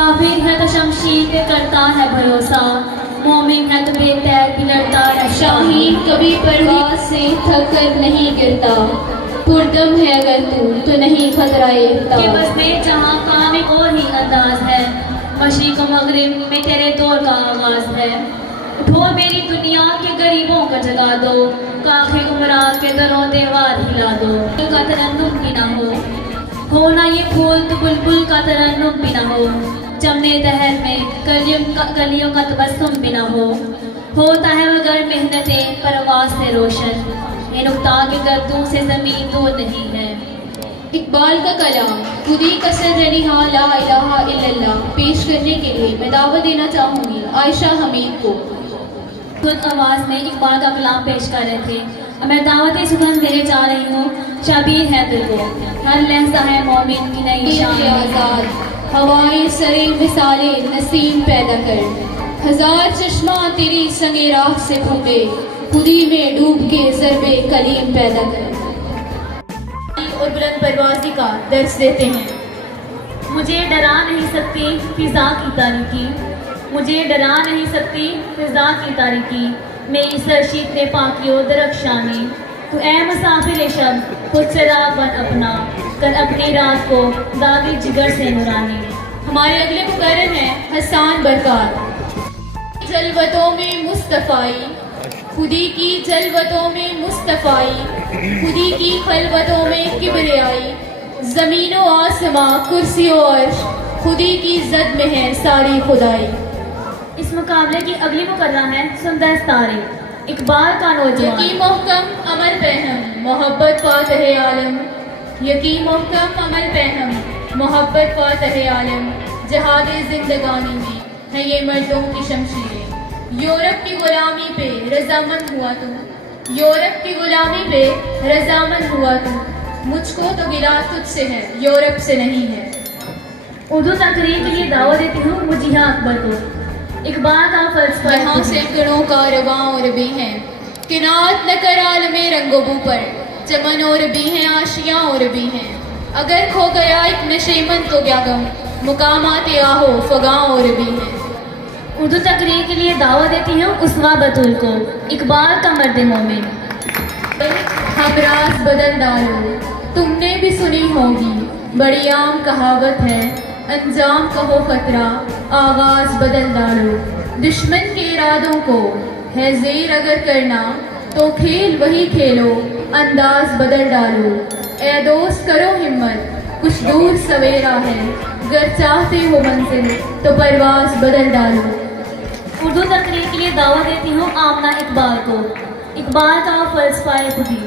काफिर है तो शमशीर पे करता है भरोसा, मोमिन है तो बेतैर भी लड़ता है। शाहीन कभी परवाज़ से थक कर नहीं गिरता, पुरदम है अगर तू तो नहीं खतराए कि बस में जहाँ का में और ही अंदाज है, मशरिक़ व मग़रिब में तेरे दौर का आगाज है। उठो मेरी दुनिया के गरीबों का जगा दो, काखे उमरा के दरों देवार हिला दो। दिल का तरन्नुम भी ना हो ना ये फूल तो बुलबुल का तरन्नुम भी ना हो, जमने दहर में कलियों का तबस्सुम भी ना हो। होता है मगर मेहनतें परवाज़ से रोशन, ये नुक्ता के गर्दों से ज़मीन दूर नहीं है। इकबाल का कलाम खुदी कसर रनिहा ला इलाहा इल्लल्लाह पेश करने के लिए मैं दावत देना चाहूँगी आयशा हमीद को। खुद आवाज़ में इकबाल का कलाम पेश कर रहे थे और मैं दावत सुगंध देने जा रही हूँ शबीर हैदर को। हर लहजा है मोमिन की नई शान, आज़ाद हवाएं सरे मिसाले नसीम पैदा कर, हजार चश्मा तेरी संगे राह से फूटे, खुदी में डूब के ज़रबे कलीम पैदा कर। और बुलंद परवाज़ी का दर्स देते हैं। मुझे डरा नहीं सकती फिजा की तारीकी, मुझे डरा नहीं सकती फिजा की तारीकी, मेरी सरशीत ने पाकियो दरख्शां में। तो ए मुसाफिर शब खुद चिराग बन अपना, कर अपनी रात को दागे जिगर से नुरानी। हमारे अगले मुकर्रर हैं हसन बरकार। जलवतों में मुस्तफ़ाई, खुदी की जलवतों में मुस्तफ़ाई, खुदी की खलवतों में किबरियाई, ज़मीनो आसमां कुर्सी और अर्श, खुदी की ज़द में है सारी खुदाई। इस मुकाबले की अगली मुकर्रा है सुंदर तारे, इकबाल का नौजवान। यकीन मोहकम अमल पहम मोहब्बत फातह आलम, यकीन मोहकम अमल पहम मोहब्बत फातह आलम, जहादे जिंदगानी में है ये मर्दों की शमशीरें। यूरोप की गुलामी पे रजामंद हुआ तू, यूरोप की गुलामी पे रजामंद हुआ तू, मुझको तो गिला तुझसे है यूरोप से नहीं है। उर्दू तकरीर के लिए दावत देती हूँ मुजिया अकबर को। इकबाल का फलसफा यहाँ सैकड़ों का रवां और भी हैं, किनात न कर आलमे रंगोबू पर, चमन और भी हैं आशियाँ और भी हैं। अगर खो गया एक नशेमन तो क्या गम, मुकामात आहो फगां और भी हैं। उर्दू तकरीर के लिए दावत देती हूँ उसवा बतूल को। इकबाल का मर्द मोमिन। हमराज बदल डालो तुमने भी सुनी होगी, बड़ी आम कहावत है, अंजाम कहो खतरा आगाज बदल डालो। दुश्मन के इरादों को है ज़ेर अगर करना, तो खेल वही खेलो अंदाज बदल डालो। ए दोस्त करो हिम्मत कुछ दूर सवेरा है, गर चाहते हो मंजिल तो परवाज बदल डालो। उर्दू तकरीर के लिए दावत देती हूँ आमना इकबाल को। इकबाल का फलसफा खुदी।